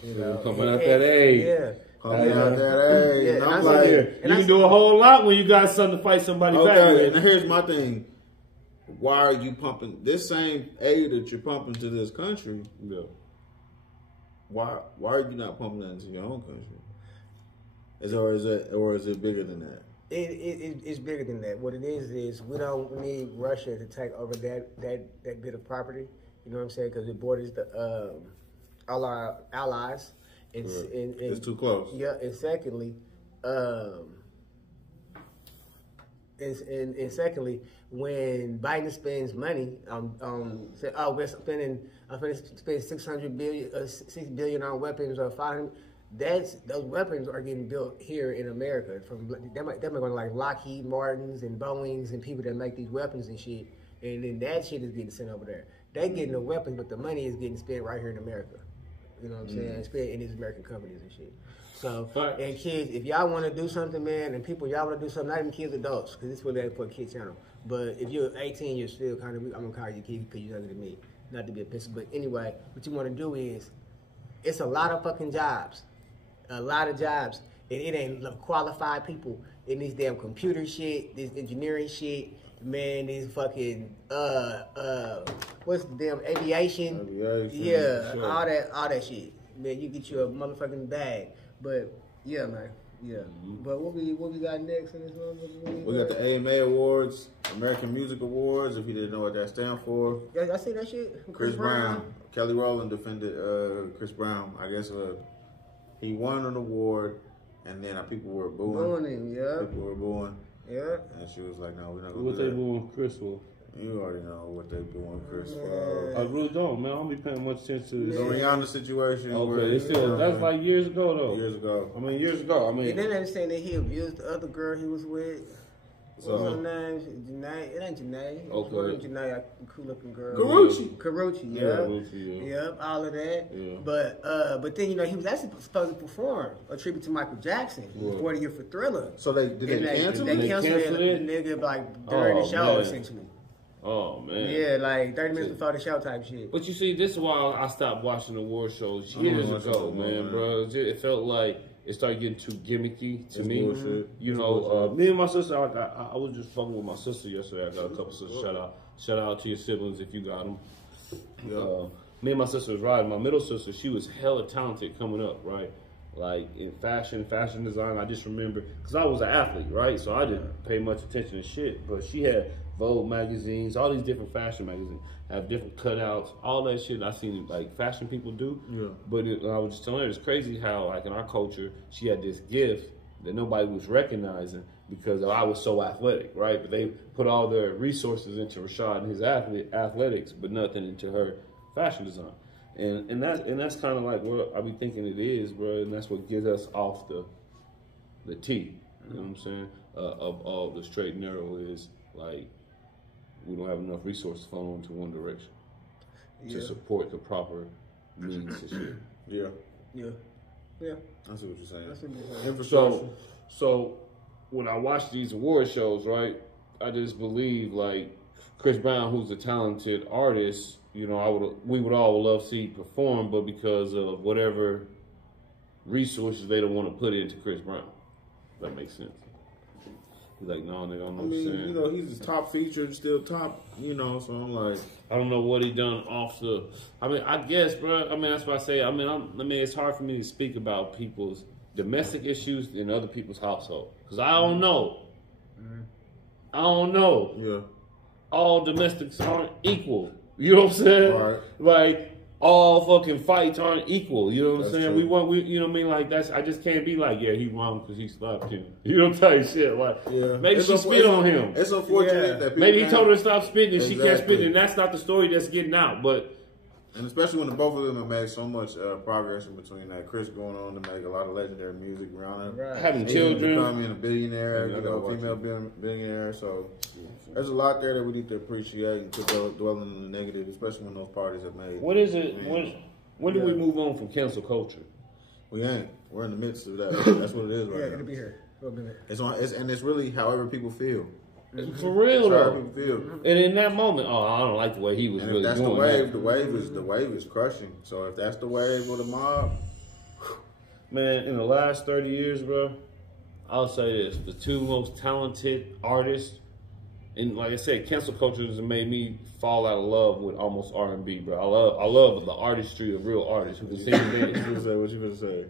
pumping out that aid. Yeah. Pumping out that aid. Yeah, and I'm like, you can do a whole lot when you got something to fight somebody back with. And here's my thing. Why are you pumping this same aid that you're pumping to this country? Yeah. Why are you not pumping that into your own country? Or is it bigger than that? It's bigger than that. What it is we don't need Russia to take over that bit of property. You know what I'm saying? Because it borders all our allies. It's too close. Yeah, and secondly, when Biden spends money, we're spending, I'm going to spend $6 billion on weapons or 500. Those weapons are getting built here in America. They're going like Lockheed Martins and Boeings and people that make these weapons and shit. And then that shit is getting sent over there. They getting the weapons, but the money is getting spent right here in America. You know what I'm saying? Spent in these American companies and shit. So, and kids, if y'all want to do something, man, and people, y'all want to do something, not even kids, adults, because this is what they put kids channel. But if you're 18, you're still kind of, I'm going to call you kid because you're younger than me. Not to be a pistol, but anyway, what you want to do is, it's a lot of fucking jobs. A lot of jobs. And it ain't qualified people in this damn computer shit, this engineering shit, man, this fucking, what's the damn aviation? Yeah, sure. all that shit. Man, you get you a motherfucking bag. But, yeah, man. Yeah. But what we got next in this one? We got the AMA Awards, American Music Awards, if you didn't know what that stands for. Yeah, I see that shit. Chris Brown. Kelly Rowland defended Chris Brown. I guess he won an award, and then people were booing. Booing him, yeah. People were booing. Yeah. And she was like, no, we're not going to do that. What they booing Chris for? You already know what they booing Chris for. I really don't, man. I don't be paying much attention to the Rihanna situation. Okay, that's like years ago, though. Years ago. Years ago. And then they saying that he abused the other girl he was with. What's her name? Janae. It ain't Janae. Okay. Janae, a cool looking girl. Karuchi, yeah. Yep, all of that. Yeah. But then, he was actually supposed to perform a tribute to Michael Jackson, 40 year for Thriller. So they cancel it? They canceled it, nigga, like during the show, essentially. Oh, man. Yeah, like 30 minutes before the show type shit. But you see, this is why I stopped watching award shows years ago, man, bro. It felt like it started getting too gimmicky to me. Bullshit. Me and my sister, I was just fucking with my sister yesterday. I got a couple sisters. Shout out to your siblings if you got them. Yeah. Me and my sister was riding. My middle sister, she was hella talented coming up, right? Like in fashion design. I just remember, because I was an athlete, right? So I didn't pay much attention to shit. But she had Vogue magazines, all these different fashion magazines, have different cutouts, all that shit I seen like fashion people do. Yeah. But I was just telling her, it's crazy how like in our culture, she had this gift that nobody was recognizing because I was so athletic, right? But they put all their resources into Rashad and his athletics, but nothing into her fashion design. And that's kind of like what I be thinking it is, bro. And that's what gets us off the T. You know what I'm saying? Of all the straight and narrow is like we don't have enough resources to funnel into one direction to support the proper needs and shit. Yeah. I see what you're saying. Infrastructure. So when I watch these award shows, right, I just believe like Chris Brown, who's a talented artist, we would all love to see perform, but because of whatever resources they don't want to put into Chris Brown. That makes sense. He's like, no, nigga, I don't know. He's his top feature, still top, so I'm like, I don't know what he done off the. I guess, bro. That's why I say. It's hard for me to speak about people's domestic issues in other people's household because I don't know. I don't know. Yeah. All domestics aren't equal. You know what I'm saying? Right. Like all fucking fights aren't equal. You know what I'm saying? True. We you know what I mean? Like I just can't be like, yeah, he wrong because he slapped him. You know, type shit. Like, maybe she spit on him. It's unfortunate that people maybe he told her to stop spitting and she can't spit, Exactly. and that's not the story that's getting out. But and especially when the both of them have made so much progress in between that. Chris going on to make a lot of legendary music around him. Right. having He's children, becoming a billionaire, Yeah, I you gotta know, watch female billionaire. So there's a lot there that we need to appreciate and to dwell on the negative, especially when those parties have made. what is it? When do we move on from cancel culture? We ain't. We're in the midst of that. That's what it is right Yeah, now. it'll be here. It'll be there. It's really however people feel. For real That's how though. people feel. And in that moment, I don't like the way he was And really if that's doing the wave is crushing. So if that's the wave of the mob, Man, in the last 30 years, bro, I'll say this: the two most talented artists, and like I said, cancel culture has made me fall out of love with almost R&B, bro. I love the artistry of real artists who can sing and dance. what you gonna say?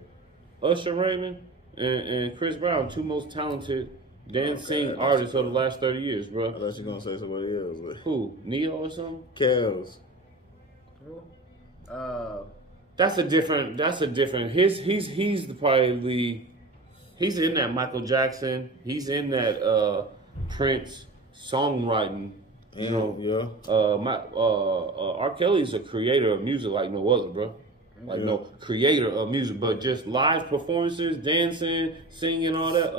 Usher Raymond and Chris Brown, two most talented dancing artists of the last 30 years, I bro. thought you were gonna say somebody else. Who? Neo or something? Kels. That's a different. He's in that Michael Jackson. He's in that Prince songwriting. You know, R. Kelly's a creator of music like no other, bro. Like no creator of music, but just live performances, dancing, singing, all that.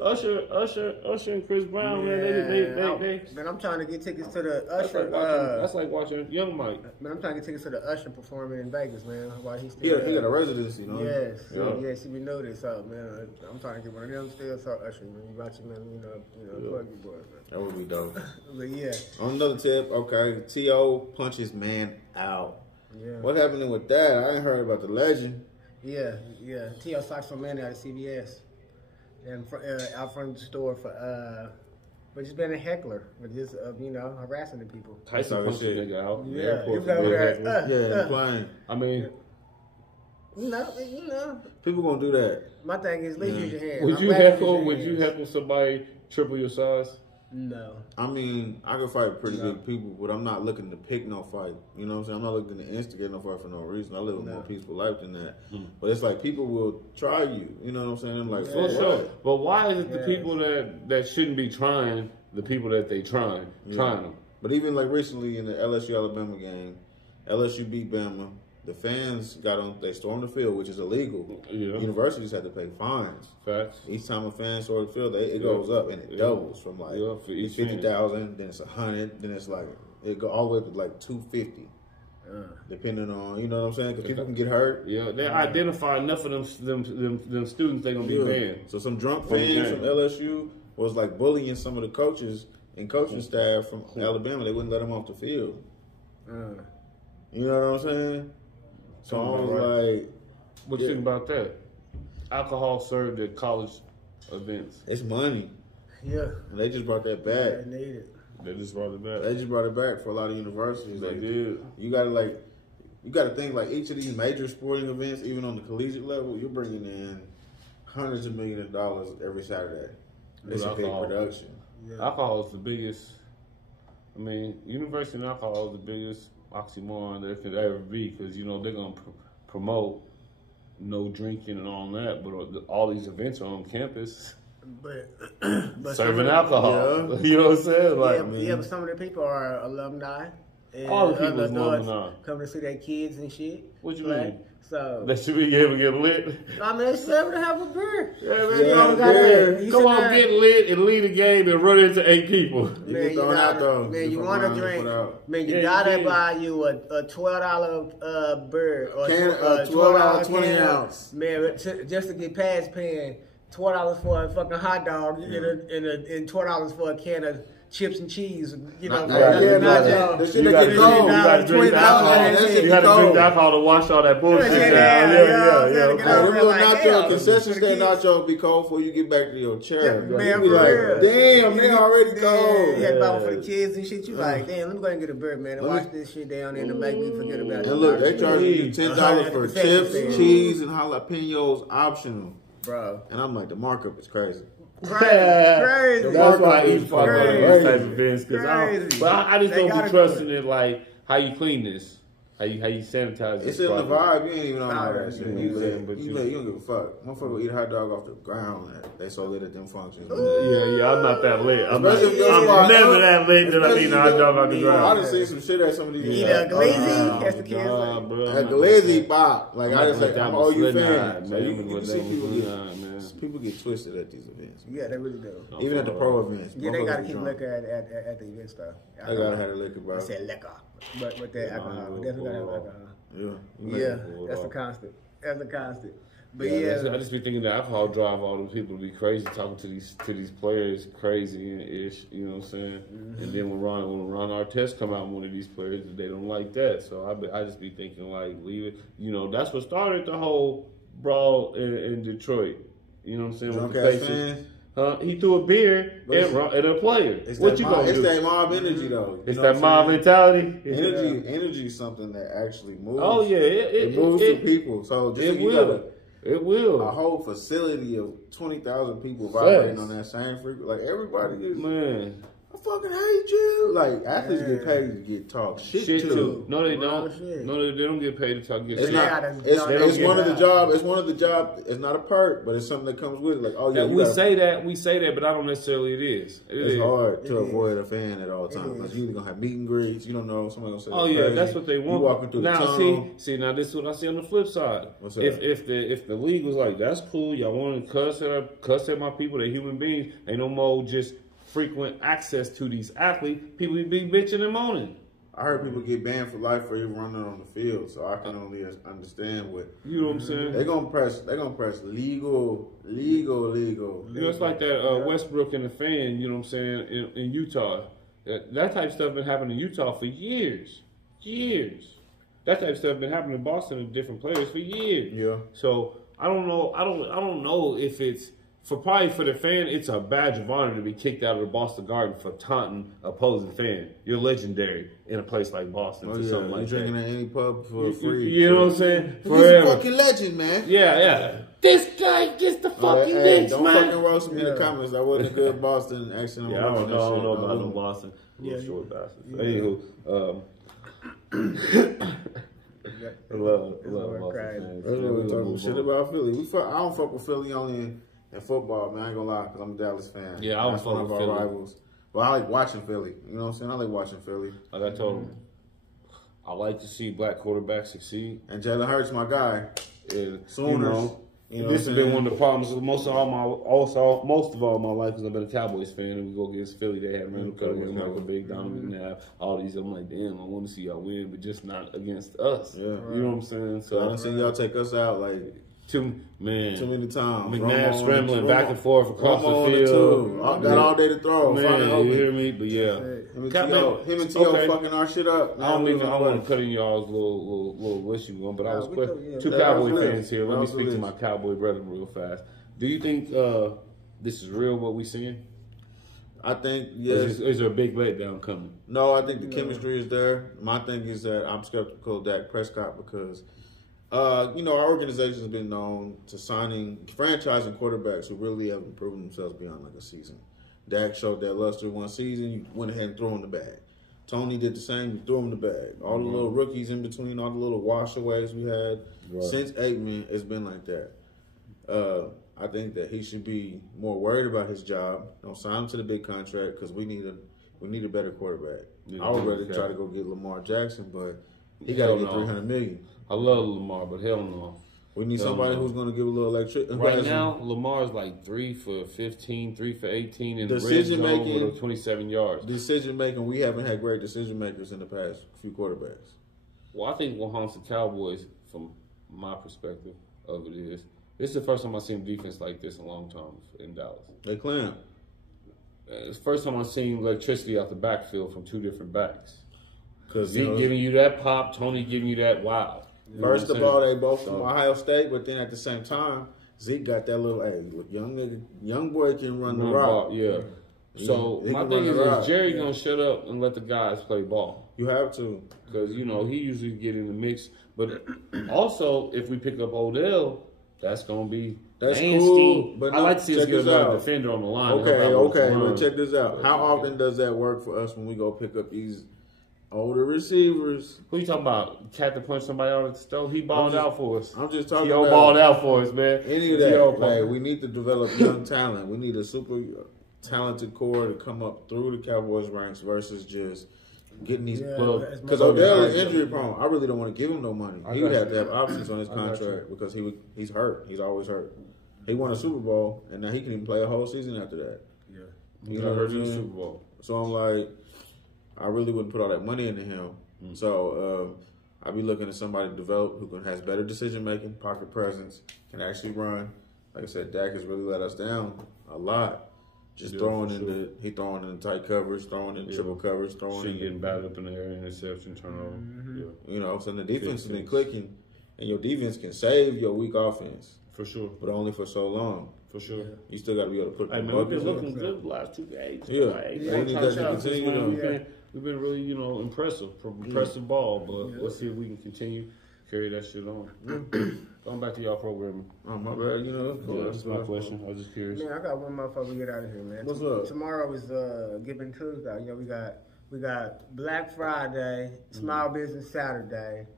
Usher, and Chris Brown, man. They. Man, I'm trying to get tickets to the Usher. That's like watching Young Mike. Man, I'm trying to get tickets to the Usher performing in Vegas, man. While he's He still got a residency, you know. Yes, we know this, man. I'm trying to get one of them still. So Usher, man, you watch it, man. Plug your boy, man. That would be dope. But yeah. On another tip, okay, T.O. punches man out. Yeah. What happened with that? I ain't heard about the legend. Yeah. T.O. socked some man out of CVS. And out front of the store for just being a heckler, but just harassing the people. Tyson punched the nigga out. Yeah, Airport he was for over being there. heckler. Playing. I mean, people gonna do that. My thing is, at least use your hand. would you heckle somebody triple your size? No. I mean, I can fight pretty good people, but I'm not looking to pick no fight. You know what I'm saying? I'm not looking to instigate no fight for no reason. I live a more peaceful life than that. But it's like people will try you. You know what I'm saying? I'm like, For sure. But why is it the people that shouldn't be trying the people that they trying them? But even like recently in the LSU Alabama game, LSU beat Bama. The fans they stormed the field, which is illegal. Yeah. Universities had to pay fines. Facts. Each time a fan stormed the field, it goes up and it doubles from like for each 50,000, then it's 100, then it's like it go all the way up to like 250, depending on you know what I'm saying, because people can get hurt. Yeah, they identify enough of them students they gonna be banned. So some drunk fans from LSU was like bullying some of the coaches and coaching staff from Alabama. They wouldn't let them off the field. You know what I'm saying? So I was like, what you think about that? Alcohol served at college events. it's money. Yeah. And they just brought that back. They need it. They just brought it back. They just brought it back for a lot of universities. They Like, did. you gotta think like each of these major sporting events, even on the collegiate level, you're bringing in hundreds of millions of dollars every Saturday. It's a big production. Yeah. Alcohol is the biggest. I mean, university and alcohol is the biggest oxymoron there could ever be, because they're gonna promote no drinking and all that, but all these events are on campus. But Serving alcohol. You know what I'm saying? Like, but some of the people are alumni. And all the people is adults alumni. come to see their kids and shit. What you right? mean? So That should be able to get lit. I mean, it's able to have a beer. Yeah, man. Yeah, Y'all got beer. that. Come on, get lit and lead a game and run into 8 people. Man, you want to drink. Man, you gotta buy you a $12 beer or a $12 20 ounce. Man, just to get past paying $12 for a fucking hot dog, you get and $12 for a can of chips and cheese. You gotta drink alcohol to wash all that bullshit down. Yeah. Concession stand nacho be cold before you get back to your chair. Man, you be like, damn, they already cold. You had to buy one for the kids and shit. You like, damn, let me go and get a beer, man, and wash this shit down there and make me forget about it. And look, they charge you $10 for chips, cheese, and jalapenos optional. Bro. And I'm like, the markup is crazy. Crazy. That's why I eat fuck on these type of events. I just don't be trusting it. Like how you clean this. How you sanitize it? It's in the vibe. You ain't even on all that shit. You don't give a fuck. Motherfucker will eat a hot dog off the ground. They so lit at them functions. Yeah, I'm not that lit. I'm never that lit that I eat a hot dog off the ground. I done seen some shit at some of these. Eat a glizzy? That's the kids like. A glizzy pop. Like I just like, I'm all you fans. You can see people get twisted at these events. Yeah, they really do. Even at the pro events. Yeah, they gotta keep liquor at the events though. They gotta have the liquor, bro. I said liquor. But that alcohol, definitely gotta have alcohol. Yeah, that's a constant. That's a constant. But I just be thinking that alcohol drive all them people to be crazy, talking to these players crazy and ish. You know what I'm saying? Mm-hmm. And then when Ron Artest come out with one of these players, they don't like that. So I just be thinking like, leave it. You know, that's what started the whole brawl in Detroit. You know what I'm saying? Drunk ass fans. He threw a beer at a player. What you gonna do? It's that mob energy, though. It's that mob mentality. Energy is something that actually moves. Oh yeah, it moves to people. So it will. A whole facility of 20,000 people vibrating on that same frequency. Like everybody is. Man, I fucking hate you. Like athletes get paid to get talk shit too. No, they don't. No, they don't get paid to talk shit. It's one of the jobs. It's one of the jobs. It's not a perk, but it's something that comes with it. Like, oh yeah, we say that, but I don't necessarily. It's hard to avoid a fan at all times. Like you either gonna have meet and greets. You don't know. Somebody gonna say, oh yeah, that's what they want. You walking through the tunnel. See, now this is what I see on the flip side. What's that? If the league was like, that's cool, y'all want to cuss at my people, they human beings. Ain't no more just frequent access to these athletes, people be bitching and moaning. I heard people get banned for life for even running on the field, so I can only understand what you know what I'm saying. They're gonna press legal. You know, it's like that Westbrook and the fan. You know what I'm saying in Utah. That type of stuff been happening in Utah for years. That type of stuff been happening in Boston with different players for years. Yeah. So I don't know. I don't know if it's. For the fan, it's a badge of honor to be kicked out of the Boston Garden for taunting opposing fan. You're legendary in a place like Boston for something like that. You're drinking at any pub for free. You know what I'm saying? He's a fucking legend, man. Yeah. This guy gets the fucking Knicks, man. Don't fucking roast me in the comments. I wasn't a good Boston accent. I don't know about no Boston. Short bastards. Anywho, I love Boston fans. That's what we're talking shit about Philly. I don't fuck with Philly only in football, man. I ain't gonna lie, because I'm a Dallas fan. Yeah, I don't fuck with Philly. Rivals. But I like watching Philly. You know what I'm saying? I like watching Philly. Like I told him, I like to see black quarterbacks succeed. And Jalen Hurts, my guy. Sooners. You know this has been one of the problems. Most of all my life, because I've been a Cowboys fan, and we go against Philly. They have Randall Cunningham, Michael Big, Donovan McNabb, all these. I'm like, damn, I want to see y'all win, but just not against us. Yeah. You know what I'm saying? So I done seen y'all take us out like too many times. McNabb scrambling back and forth across the field. Got all day to throw. Man, you hear me? But yeah. Him and T.O. fucking our shit up. I want to cut in y'all's little list you going, but I was quick. Two Cowboy fans here. Let me speak to my Cowboy brother real fast. Do you think this is real, what we seeing? I think, yes. Is there a big letdown coming? No, I think the chemistry is there. My thing is that I'm skeptical of Dak Prescott because our organization has been known to franchising quarterbacks who really haven't proven themselves beyond like a season. Dak showed that luster one season, you went ahead and threw him the bag. Tony did the same, you threw him the bag. All the little rookies in between, all the little washaways we had. Since Aikman, it's been like that. I think that he should be more worried about his job. Don't sign him to the big contract because we need a better quarterback. I would rather try to go get Lamar Jackson, but he got to get $300 million. I love Lamar, but hell no. We need somebody who's going to give a little electricity. Right now, Lamar's like 3 for 15, 3 for 18 in the red zone with 27 yards. Decision making, we haven't had great decision makers in the past few quarterbacks. Well, I think what haunts the Cowboys, from my perspective of it, is this is the first time I've seen defense like this in a long time in Dallas. They clamp. It's the first time I've seen electricity out the backfield from two different backs. Because Zeke giving you that pop, Tony giving you that wow. First of all, they both from Ohio State, but then at the same time, Zeke got that little young boy can run the rock. Yeah. So my thing is Jerry gonna shut up and let the guys play ball? You have to, because he usually get in the mix. But also, if we pick up Odell, that's gonna be That's cool. But I like to see us get another defender on the line. Okay. But check this out. How often does that work for us when we go pick up these older receivers? Who you talking about? Cat to punch somebody out at the stove? He balled out for us. I'm just talking T.O. about balled out for us, man. Any of that. Like, we need to develop young talent. We need a super talented core to come up through the Cowboys ranks versus just getting these. Because Odell is injury prone. I really don't want to give him no money. He would have to have options on his contract because he's hurt. He's always hurt. He won a Super Bowl, and now he can even play a whole season after that. Yeah. You know what I'm saying? Super Bowl. So I'm like, I really wouldn't put all that money into him. So I'd be looking at somebody to develop who has better decision making, pocket presence, can actually run. Like I said, Dak has really let us down a lot. Just throwing in the tight coverage, throwing in triple coverage, getting batted up in the air, interception, turnover. You know, so the defense has been clicking, and your defense can save your weak offense. For sure. But only for so long. For sure. You still got to be able to put the buckets. We've been looking good the last 2 games. We've been really, impressive ball, but let's see if we can continue carry that shit on. Going back to y'all programming. Oh, my bad. That's my question. I was just curious. Man, I got one motherfucker to get out of here, man. What's up? Tomorrow is Giving Tuesday. We got Black Friday, Small Business Saturday,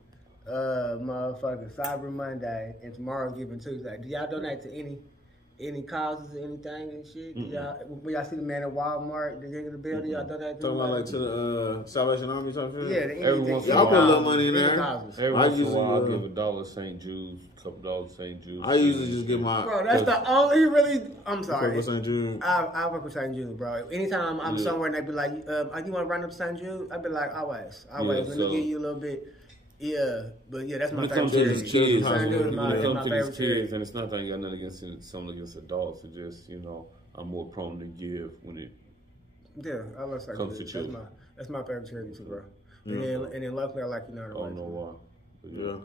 motherfucking Cyber Monday, and tomorrow's Giving Tuesday. Do y'all donate to any causes or anything and shit? When y'all see the man at Walmart, the ring of the bell, y'all donate to? Talking about like to the Salvation Army type shit? Yeah, every once in a while. while. I'll put a little money in there. Every once in a while, I'll give $1 St. Jude's, a couple $1 St. Jude's. I usually just give my. Bro, that's the only really. I'm sorry. St. Jude. I work with St. Jude, bro. Anytime I'm somewhere and they be like, you want to run up to St. Jude? I'd be like, always. Let me give you a little bit. Yeah, but yeah, that's my favorite charity. Kids, my favorite kids, and it's not that I got nothing against something against adults. It's just I'm more prone to give when it I love St. Jude. That's my favorite charity too, bro. And then luckily I like United. I don't know why. Yeah.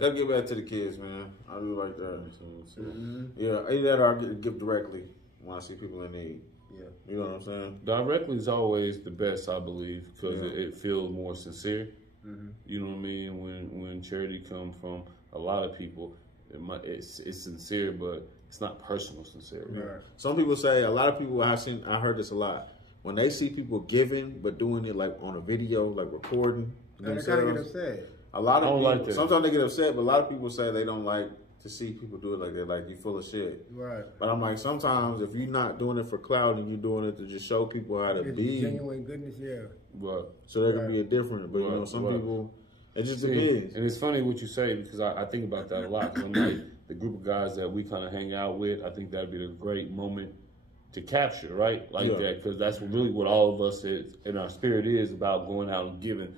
Gotta get back to the kids, man. I do like that. Yeah, either that or I give directly when I see people in need. Yeah, you know what I'm saying. Directly is always the best, I believe, because it feels more sincere. You know what I mean? When charity comes from a lot of people, it's sincere, but it's not personal sincere. Right? Some people say, a lot of people I heard this a lot. When they see people giving but doing it like on a video, like recording, they kind of get upset. A lot of people, like that. Sometimes they get upset, but a lot of people say they don't like to see people do it like that. Like, you full of shit. Right. But I'm like, sometimes if you're not doing it for clout and you're doing it to just show people how to be genuine goodness, Right. So there can be a different, but some people, it just depends. And it's funny what you say because I think about that a lot. I'm like, the group of guys that we kind of hang out with, I think that'd be a great moment to capture, right? Like that, because that's really what all of us is, and our spirit is about going out and giving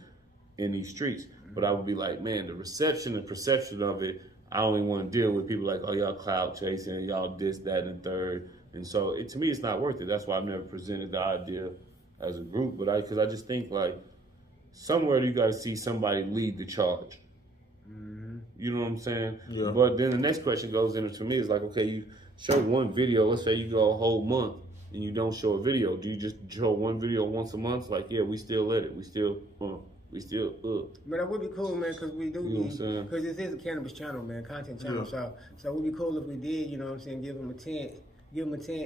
in these streets. But I would be like, man, the reception and perception of it, I only want to deal with people like, oh, y'all clout chasing, y'all this, that, and the third. And so to me, it's not worth it. That's why I've never presented the idea as a group, but because I just think like somewhere you got to see somebody lead the charge. You know what I'm saying? Yeah. But then the next question goes into me is like, okay, you show one video. Let's say you go a whole month and you don't show a video. Do you just show one video once a month? Like, yeah, we still let it. We still. But that would be cool, man, because we do because this is a cannabis channel, man, content channel. So it would be cool if we did, you know what I'm saying, give them a tent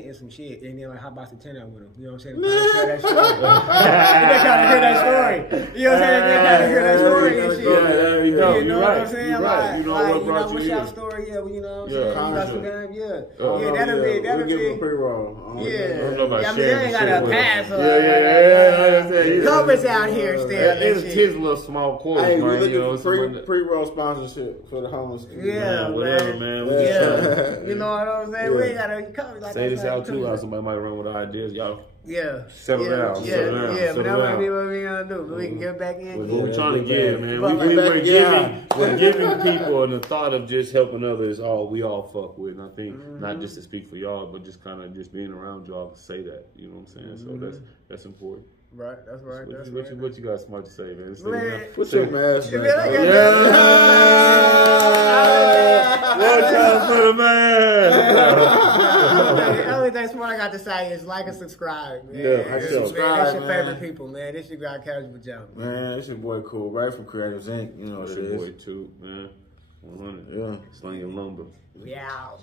and some shit, and then like, how about the 10 out with them? You know what I'm saying? Tell that story. They gotta hear that story. You know what I'm saying? They gotta hear that story and shit. There you go. You know what I'm saying? You're right. You know what brought you what's here? your story? Yeah, you know what I'm saying? You got some damn, that'll We'll give be. them a pre-roll. I don't know about you ain't got a pass. COVID's out here still. It's his little small quarters, man. We're looking for pre-roll sponsorship for the homeless people. Yeah, whatever, man. You know what I'm saying? We ain't gotta come. Like say this out too. Somebody might run with ideas, y'all. Settle down. But that might be what we gonna do. But we can get back in. What we trying to give, man. We're giving people, and the thought of just helping others. We all fuck with. And I think not just to speak for y'all, but just kind of just being around y'all to say that. You know what I'm saying? So that's important. Right, that's right. What you got smart to say, man? Put your mask on. One time for the man. The only thing smart I got to say is like and subscribe, man. Subscribe, that's your favorite people, man. This your guy, Casual Joe. Man, it's your boy Cool, right from Creatives Inc. You know what it is. Your boy too, man. 100. Yeah. Slinging lumber. Yeah.